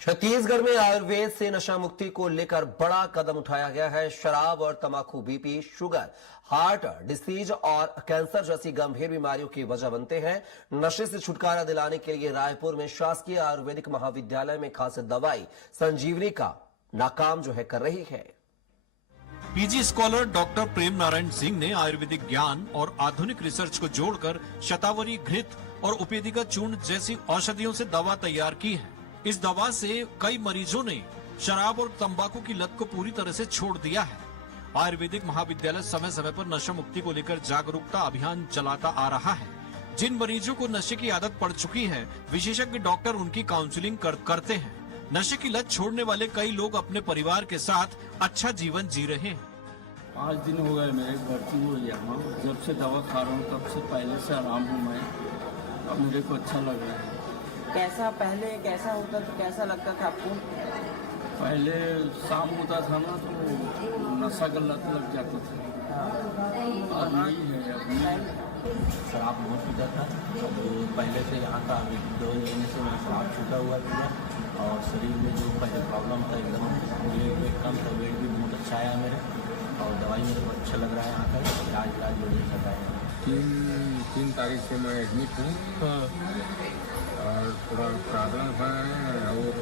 छत्तीसगढ़ में आयुर्वेद से नशा मुक्ति को लेकर बड़ा कदम उठाया गया है। शराब और तंबाकू बीपी, शुगर, हार्ट डिसीज और कैंसर जैसी गंभीर बीमारियों की वजह बनते हैं। नशे से छुटकारा दिलाने के लिए रायपुर में शासकीय आयुर्वेदिक महाविद्यालय में खास दवाई संजीवनी का नाकाम कर रही है। पीजी स्कॉलर डॉक्टर प्रेम नारायण सिंह ने आयुर्वेदिक ज्ञान और आधुनिक रिसर्च को जोड़कर शतावरी, घृत और उपेदिका चूर्ण जैसी औषधियों से दवा तैयार की है। इस दवा से कई मरीजों ने शराब और तंबाकू की लत को पूरी तरह से छोड़ दिया है। आयुर्वेदिक महाविद्यालय समय समय पर नशा मुक्ति को लेकर जागरूकता अभियान चलाता आ रहा है। जिन मरीजों को नशे की आदत पड़ चुकी है, विशेषज्ञ डॉक्टर उनकी काउंसलिंग करते हैं। नशे की लत छोड़ने वाले कई लोग अपने परिवार के साथ अच्छा जीवन जी रहे हैं। 5 दिन हो गए मेरे भर्ती हो गया हूँ। जब से दवा खा रहा हूँ तब से पहले से आराम हूँ मैं। अब मेरे को अच्छा लग रहा है। पहले कैसा होता तो कैसा लगता था आपको? पहले शाम होता था ना तो नशा का लत लग जाता था। अब नहीं है। अब शराब बहुत पीता था। अब पहले से यहाँ का 2 महीने से मैं शराब छूटा हुआ था और शरीर में जो पहले प्रॉब्लम था एकदम वेट कम था, वेट भी बहुत अच्छा आया मेरे और दवाई मेरे को अच्छा लग रहा है। यहाँ का इलाज बढ़िया चल रहा है। 3 तारीख से मैं एडमिट हूँ और थोड़ा प्रॉब्लम है और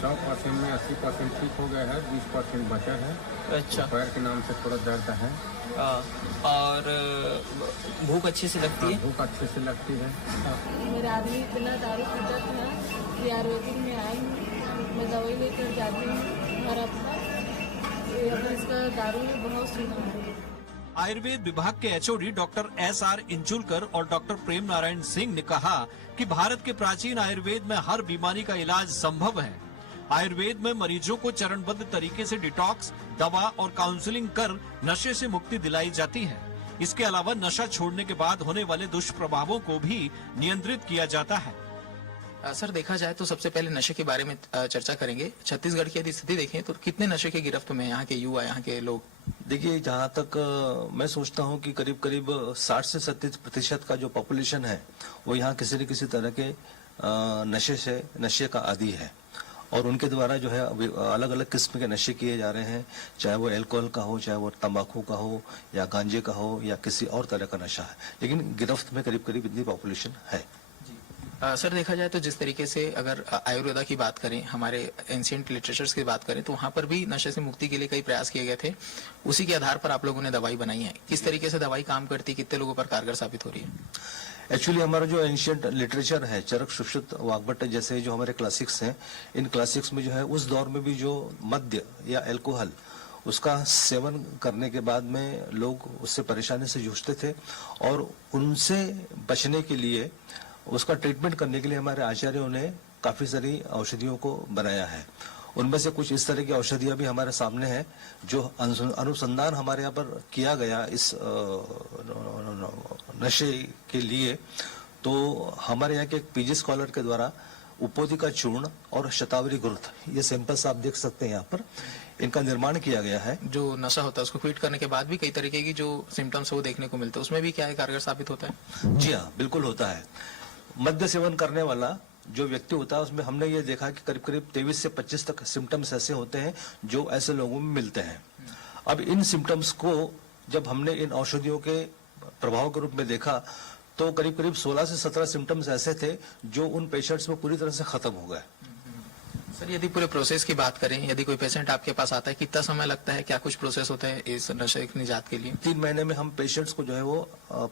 100% में 80% ठीक हो गया है, 20% बचा है। अच्छा। तो पैर के नाम से थोड़ा दर्द है। और भूख अच्छी से लगती है? भूख अच्छे से लगती है। मेरा आदमी इतना दारू पीता था कि आयुर्वेदिक में आई, मैं दवाई लेकर जाती हूँ और अब इसका दारू बहुत सुना है। आयुर्वेद विभाग के एचओडी डॉक्टर SR इंचुलकर और डॉक्टर प्रेम नारायण सिंह ने कहा कि भारत के प्राचीन आयुर्वेद में हर बीमारी का इलाज संभव है। आयुर्वेद में मरीजों को चरणबद्ध तरीके से डिटॉक्स, दवा और काउंसलिंग कर नशे से मुक्ति दिलाई जाती है। इसके अलावा नशा छोड़ने के बाद होने वाले दुष्प्रभावों को भी नियंत्रित किया जाता है। सर, देखा जाए तो सबसे पहले नशे के बारे में चर्चा करेंगे। छत्तीसगढ़ की यदि स्थिति देखें तो कितने नशे की गिरफ्त में यहाँ के युवा, यहाँ के लोग? देखिए, जहाँ तक मैं सोचता हूँ कि करीब 60 से 37% का जो पॉपुलेशन है वो यहाँ किसी न किसी तरह के नशे का आदी है और उनके द्वारा जो है अलग अलग किस्म के नशे किए जा रहे हैं, चाहे वो अल्कोहल का हो, चाहे वो तंबाकू का हो या गांजे का हो या किसी और तरह का नशा है, लेकिन गिरफ्त में करीब इतनी पॉपुलेशन है। सर, देखा जाए तो जिस तरीके से अगर आयुर्वेदा की बात करें, हमारे एंशिएंट लिटरेचर्स की बात करें तो वहां पर भी नशे से मुक्ति के लिए कई प्रयास किए गए थे। उसी के आधार पर आप लोगों ने दवाई बनाई है। किस तरीके से दवाई काम करती, कितने लोगों पर कारगर साबित हो रही है? एक्चुअली हमारा जो एंशिएंट लिटरेचर है, चरक, सुश्रुत, वाग्भट जैसे जो हमारे क्लासिक्स हैं, इन क्लासिक्स में जो है उस दौर में भी जो मद्य या अल्कोहल उसका सेवन करने के बाद में लोग उससे परेशानी से जूझते थे और उनसे बचने के लिए, उसका ट्रीटमेंट करने के लिए हमारे आचार्यों ने काफी सारी औषधियों को बनाया है। उनमें से कुछ इस तरह की औषधियां भी हमारे सामने हैं जो अनुसंधान हमारे यहाँ पर किया गया इस नशे के लिए। तो हमारे यहाँ के एक पीजी स्कॉलर के द्वारा उपोदिका चूर्ण और शतावरी घृत, ये सैंपल्स आप देख सकते हैं यहाँ पर, इनका निर्माण किया गया है। जो नशा होता है उसको फीड करने के बाद भी कई तरीके की जो सिम्टम्स वो देखने को मिलते हैं, उसमें भी क्या है, कारगर साबित होता है? जी हाँ, बिल्कुल होता है। मद्य सेवन करने वाला जो व्यक्ति होता है उसमें हमने ये देखा कि करीब 23 से 25 तक सिम्टम्स ऐसे होते हैं जो ऐसे लोगों में मिलते हैं। अब इन सिम्टम्स को जब हमने इन औषधियों के प्रभाव के रूप में देखा तो करीब 16 से 17 सिम्टम्स ऐसे थे जो उन पेशेंट्स में पूरी तरह से खत्म हो गए। सर, यदि पूरे प्रोसेस की बात करें, यदि कोई पेशेंट आपके पास आता है, कितना समय लगता है, क्या कुछ प्रोसेस होता है इस नशे की निजात के लिए? 3 महीने में हम पेशेंट्स को जो है वो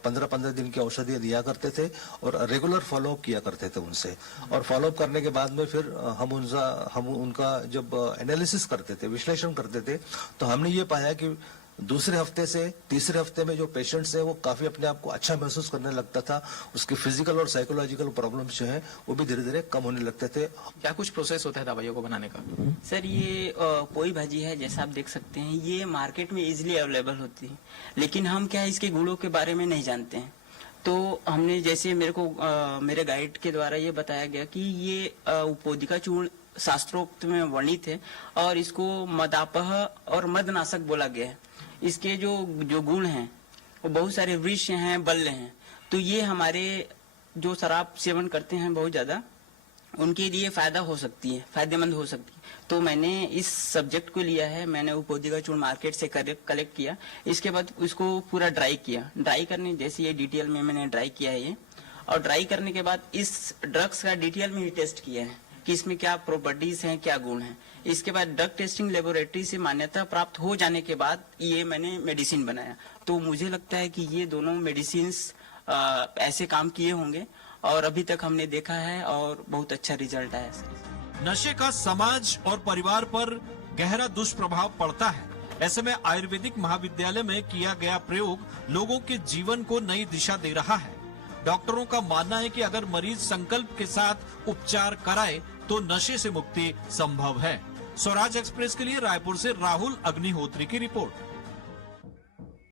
15-15 दिन की औषधियां दिया करते थे और रेगुलर फॉलोअप किया करते थे उनसे। और फॉलोअप करने के बाद में फिर हम उनका जब एनालिसिस करते थे, विश्लेषण करते थे, तो हमने ये पाया कि दूसरे हफ्ते से तीसरे हफ्ते में जो पेशेंट्स है वो काफी अपने आप को अच्छा महसूस करने लगता था। उसके फिजिकल और साइकोलॉजिकल प्रॉब्लम्स जो है वो भी धीरे धीरे कम होने लगते थे। क्या कुछ प्रोसेस होता है दवाइयों को बनाने का? सर, ये पोई भाजी है, जैसा आप देख सकते हैं, ये मार्केट में इजीली अवेलेबल होती है, लेकिन हम क्या है इसके गुणों के बारे में नहीं जानते हैं। तो हमने जैसे मेरे गाइड के द्वारा ये बताया गया कि ये उपोदिका चूर्ण शास्त्रोक्त में वर्णित है और इसको मदापह और मदनाशक बोला गया है। इसके जो गुण हैं वो बहुत सारे वृक्ष हैं, बल्ल हैं, तो ये हमारे जो शराब सेवन करते हैं बहुत ज्यादा उनके लिए फायदेमंद हो सकती है। तो मैंने इस सब्जेक्ट को लिया है। मैंने उपोदिका चूर्ण मार्केट से कलेक्ट किया। इसके बाद उसको पूरा ड्राई किया। ड्राई करने जैसे ये डिटेल में मैंने ड्राई किया है ये, और ड्राई करने के बाद इस ड्रग्स का डिटेल में ही टेस्ट किया है कि इसमें क्या प्रॉपर्टीज हैं, क्या गुण हैं। इसके बाद ड्रग टेस्टिंग लेबोरेटरी से मान्यता प्राप्त हो जाने के बाद ये मैंने मेडिसिन बनाया। तो मुझे लगता है कि ये दोनों मेडिसिन ऐसे काम किए होंगे और अभी तक हमने देखा है और बहुत अच्छा रिजल्ट आया सर। नशे का समाज और परिवार पर गहरा दुष्प्रभाव पड़ता है। ऐसे में आयुर्वेदिक महाविद्यालय में किया गया प्रयोग लोगों के जीवन को नई दिशा दे रहा है। डॉक्टरों का मानना है कि अगर मरीज संकल्प के साथ उपचार कराए तो नशे से मुक्ति संभव है। स्वराज एक्सप्रेस के लिए रायपुर से राहुल अग्निहोत्री की रिपोर्ट।